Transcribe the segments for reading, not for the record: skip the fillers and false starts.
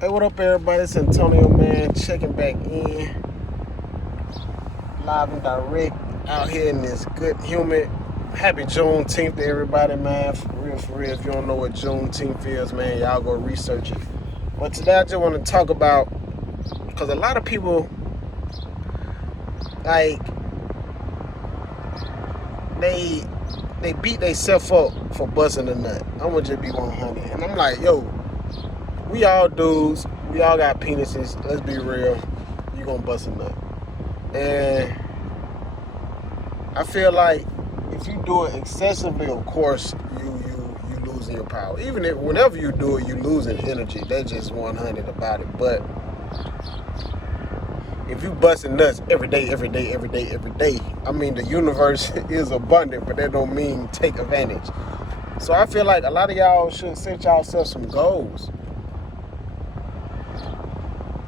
Hey, what up, everybody? It's Antonio, man, checking back in, live and direct, out here in this good, humid, happy Juneteenth to everybody, man. For real, for real. If you don't know what Juneteenth is, man, y'all go research it. But today I just want to talk about, because a lot of people, like, they beat themselves up for busting a nut. I'm gonna just be 100, and I'm like, yo, we all dudes, we all got penises. Let's be real. You gonna bust a nut. And I feel like if you do it excessively, of course, you losing your power. Even if whenever you do it, you losing energy. That's just 100 about it. But if you busting nuts every day, I mean, the universe is abundant, but that don't mean take advantage. So I feel like a lot of y'all should set yourself some goals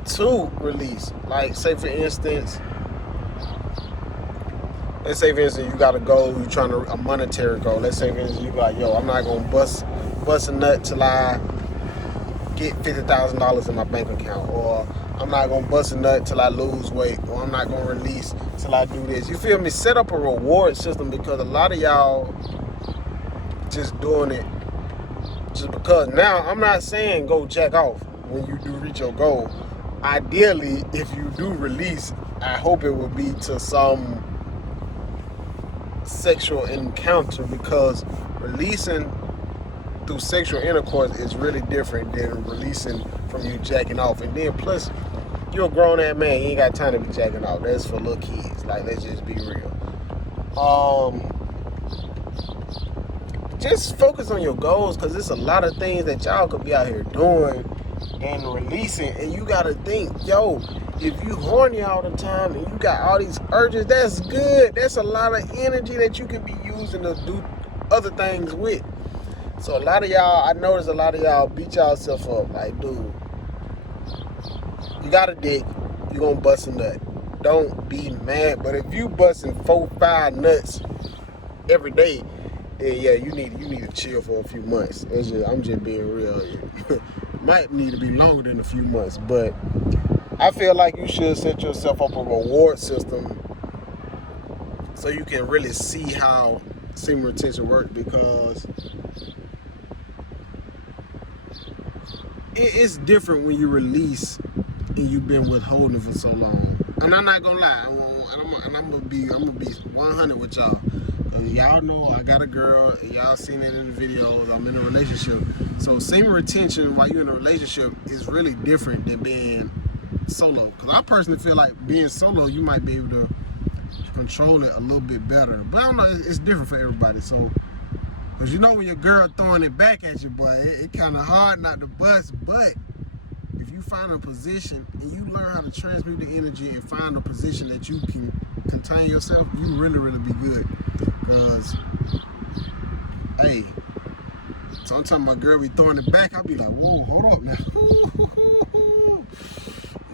to release. Like, say for instance, let's say for instance you got a goal, you trying to a monetary goal. Let's say for instance you like, yo, I'm not gonna bust a nut till I get $50,000 in my bank account, or I'm not gonna bust a nut till I lose weight, or I'm not gonna release till I do this. You feel me? Set up a reward system, because a lot of y'all just doing it just because. Now, I'm not saying go jack off when you do reach your goal. Ideally, if you do release, I hope it will be to some sexual encounter, because releasing through sexual intercourse is really different than releasing from you jacking off. And then plus, you're a grown-ass man, you ain't got time to be jacking off. That's for little kids. Like, let's just be real. Just focus on your goals, because there's a lot of things that y'all could be out here doing and releasing. And you gotta think, yo, if you horny all the time and you got all these urges, that's good. That's a lot of energy that you can be using to do other things with. So a lot of y'all, I notice a lot of y'all beat yourself up. Like, dude, you got a dick, you gonna bust a nut. Don't be mad. But if you busting 4-5 nuts every day, then yeah, you need to chill for a few months. I'm just being real. Might need to be longer than a few months, but I feel like you should set yourself up a reward system so you can really see how semen retention works, because it's different when you release and you've been withholding for so long. And I'm not gonna lie, and I'm gonna be 100 with y'all. Y'all know I got a girl, and y'all seen it in the videos. I'm in a relationship. So semen retention while you're in a relationship is really different than being solo. Because I personally feel like being solo, you might be able to control it a little bit better. But I don't know, it's different for everybody. So, because you know when your girl throwing it back at you, boy, it kind of hard not to bust. But if you find a position and you learn how to transmute the energy and find a position that you can contain yourself, you really be good. Because, hey, sometimes my girl be throwing it back, I'll be like, whoa, hold up now.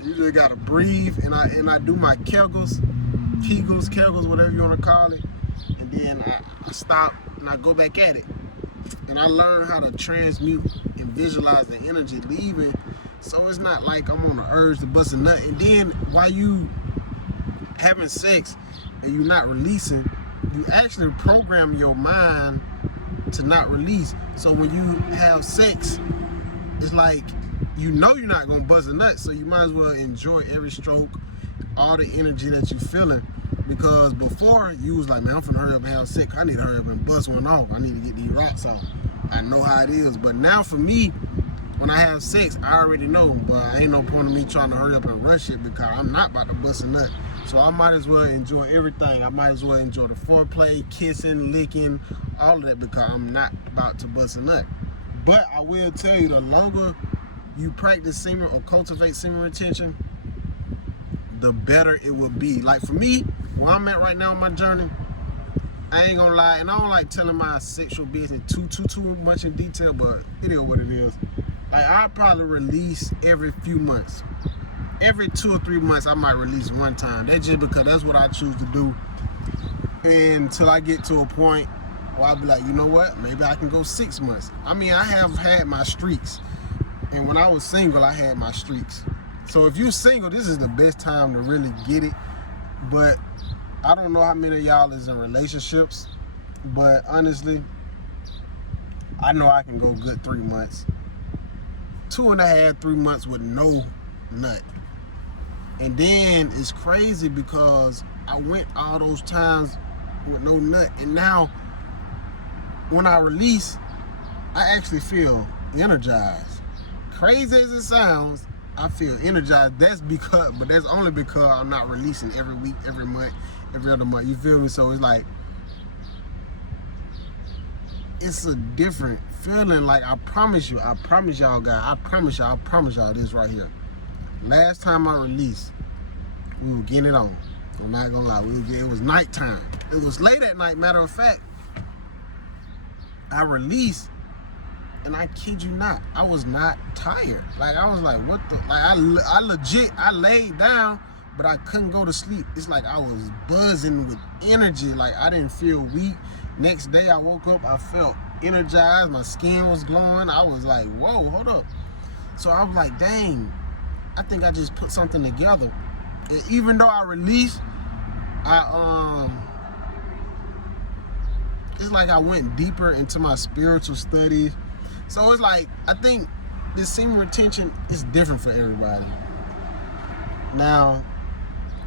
You just gotta breathe, and I do my Kegels, whatever you wanna call it, and then I stop and I go back at it. And I learn how to transmute and visualize the energy leaving, so it's not like I'm on the urge to bust a nut. And then while you having sex and you're not releasing, you actually program your mind to not release. So when you have sex, it's like, you know you're not gonna bust a nut, so you might as well enjoy every stroke, all the energy that you're feeling. Because before, you was like, man, I'm finna hurry up and have sex. I need to hurry up and bust one off. I need to get these rocks off. I know how it is. But now for me, when I have sex, I already know. But ain't no point in me trying to hurry up and rush it, because I'm not about to bust a nut. So I might as well enjoy everything. I might as well enjoy the foreplay, kissing, licking, all of that, because I'm not about to bust a nut. But I will tell you, the longer you practice semen or cultivate semen retention, the better it will be. Like for me, where I'm at right now on my journey, I ain't gonna lie, and I don't like telling my sexual business too much in detail, but it is what it is. Like, I probably release every few months. Every 2 or 3 months, I might release one time. That's just because that's what I choose to do. Until I get to a point where I'll be like, you know what? Maybe I can go 6 months. I mean, I have had my streaks. And when I was single, I had my streaks. So if you're single, this is the best time to really get it. But I don't know how many of y'all is in relationships, but honestly, I know I can go good 3 months. 2.5, 3 months with no nut. And then it's crazy because I went all those times with no nut. And now, when I release, I actually feel energized. Crazy as it sounds, I feel energized. That's only because I'm not releasing every week, every month, every other month. You feel me? So it's like, it's a different feeling. Like, I promise y'all guys, I promise y'all this right here. Last time I released, we were getting it on. I'm not gonna lie, it was nighttime. It was late at night, matter of fact. I released, and I kid you not, I was not tired. Like, I was like, what the, like, I laid down, but I couldn't go to sleep. It's like I was buzzing with energy. Like, I didn't feel weak. Next day I woke up, I felt energized, my skin was glowing. I was like, whoa, hold up. So I was like, dang, I think I just put something together. And even though I released, it's like I went deeper into my spiritual studies. So it's like, I think this semen retention is different for everybody. Now,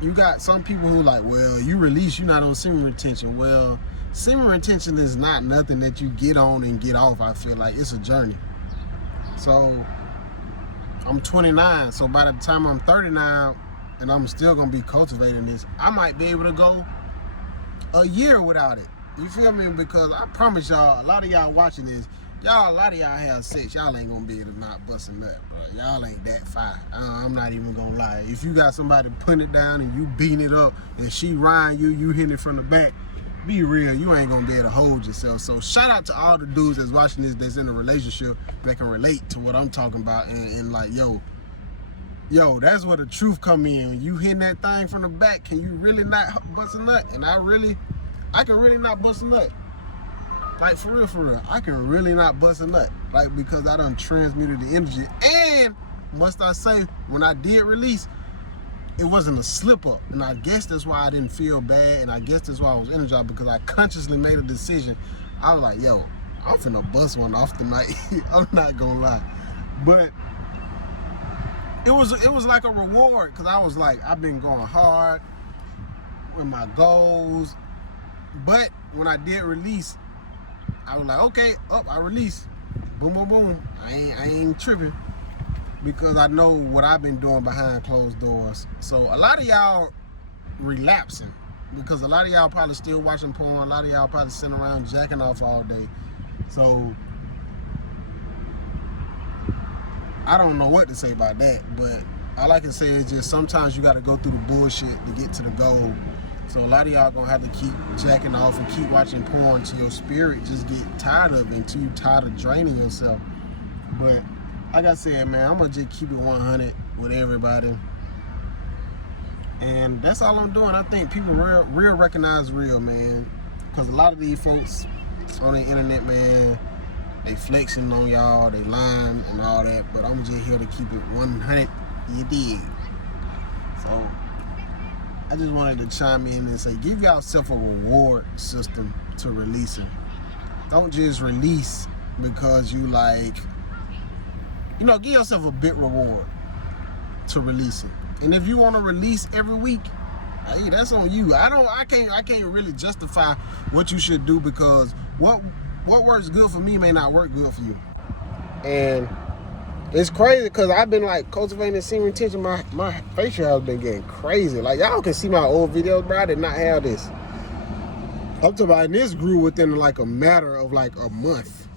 you got some people who like, well, you release, you're not on semen retention. Well, semen retention is not nothing that you get on and get off. I feel like it's a journey. So I'm 29, so by the time I'm 39 and I'm still gonna be cultivating this, I might be able to go a year without it. You feel me? Because I promise y'all, a lot of y'all watching this, a lot of y'all have sex, y'all ain't gonna be able to not bust a nut, bro. Y'all ain't that fine. I'm not even gonna lie. If you got somebody putting it down and you beating it up and she riding you hitting it from the back, be real, you ain't gonna be able to hold yourself. So shout out to all the dudes that's watching this, that's in a relationship, that can relate to what I'm talking about, and like, yo, that's where the truth come in. When you hitting that thing from the back, can you really not bust a nut? And I can really not bust a nut. Like, for real, I can really not bust a nut. Like, because I done transmuted the energy. And, must I say, when I did release, it wasn't a slip up. And I guess that's why I didn't feel bad. And I guess that's why I was energized, because I consciously made a decision. I was like, yo, I'm finna bust one off tonight. I'm not gonna lie. But it was like a reward, because I was like, I've been going hard with my goals. But when I did release, I was like, okay, I released. Boom, boom, boom. I ain't tripping, because I know what I've been doing behind closed doors. So a lot of y'all relapsing, because a lot of y'all probably still watching porn. A lot of y'all probably sitting around jacking off all day. So I don't know what to say about that, but all I can say is just sometimes you got to go through the bullshit to get to the goal. So a lot of y'all gonna have to keep jacking off and keep watching porn until your spirit just get tired of it, until you tired of draining yourself. But like I said, man, I'm gonna just keep it 100 with everybody. And that's all I'm doing. I think people real recognize real, man. Because a lot of these folks on the internet, man, they flexing on y'all, they lying and all that. But I'm just here to keep it 100. You dig? So I just wanted to chime in and say, give yourself a reward system to releasing. Don't just release because you like, give yourself a bit reward to releasing. And if you want to release every week, hey, that's on you. I can't really justify what you should do, because what works good for me may not work good for you. And it's crazy, because I've been like cultivating semen retention. My facial hair has been getting crazy. Like, y'all can see my old videos, bro. I did not have this. I'm talking about, this grew within like a matter of like a month.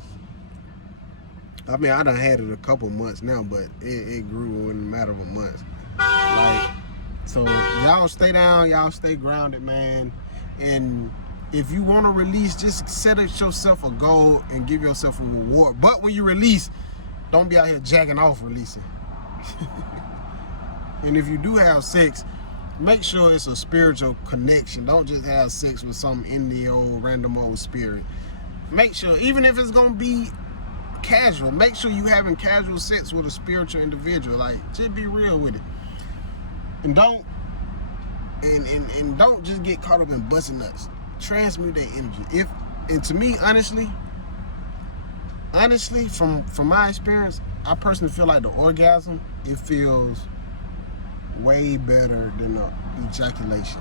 I mean, I done had it a couple months now, but it grew in a matter of a month. Like, so y'all stay down, y'all stay grounded, man. And if you want to release, just set yourself a goal and give yourself a reward. But when you release, don't be out here jacking off releasing. And if you do have sex, make sure it's a spiritual connection. Don't just have sex with some in the old random old spirit. Make sure, even if it's gonna be casual. Make sure you having casual sex with a spiritual individual. Like, just be real with it. And don't don't just get caught up in busting nuts. Transmute that energy. And to me, honestly, from my experience, I personally feel like the orgasm, it feels way better than the ejaculation.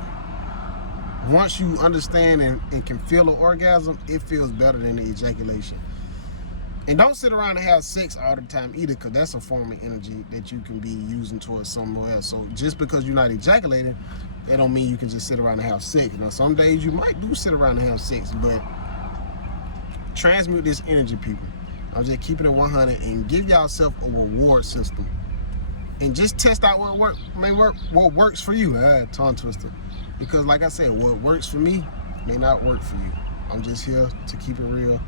Once you understand and can feel the orgasm, it feels better than the ejaculation. And don't sit around and have sex all the time either, because that's a form of energy that you can be using towards somewhere else. So just because you're not ejaculating, that don't mean you can just sit around and have sex. Now, some days you might do sit around and have sex, but transmute this energy, people. I'm just keeping it 100 and give yourself a reward system. And just test out what works for you. Tongue twister. Because like I said, what works for me may not work for you. I'm just here to keep it real,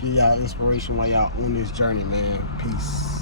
give y'all inspiration while y'all on this journey, man. Peace.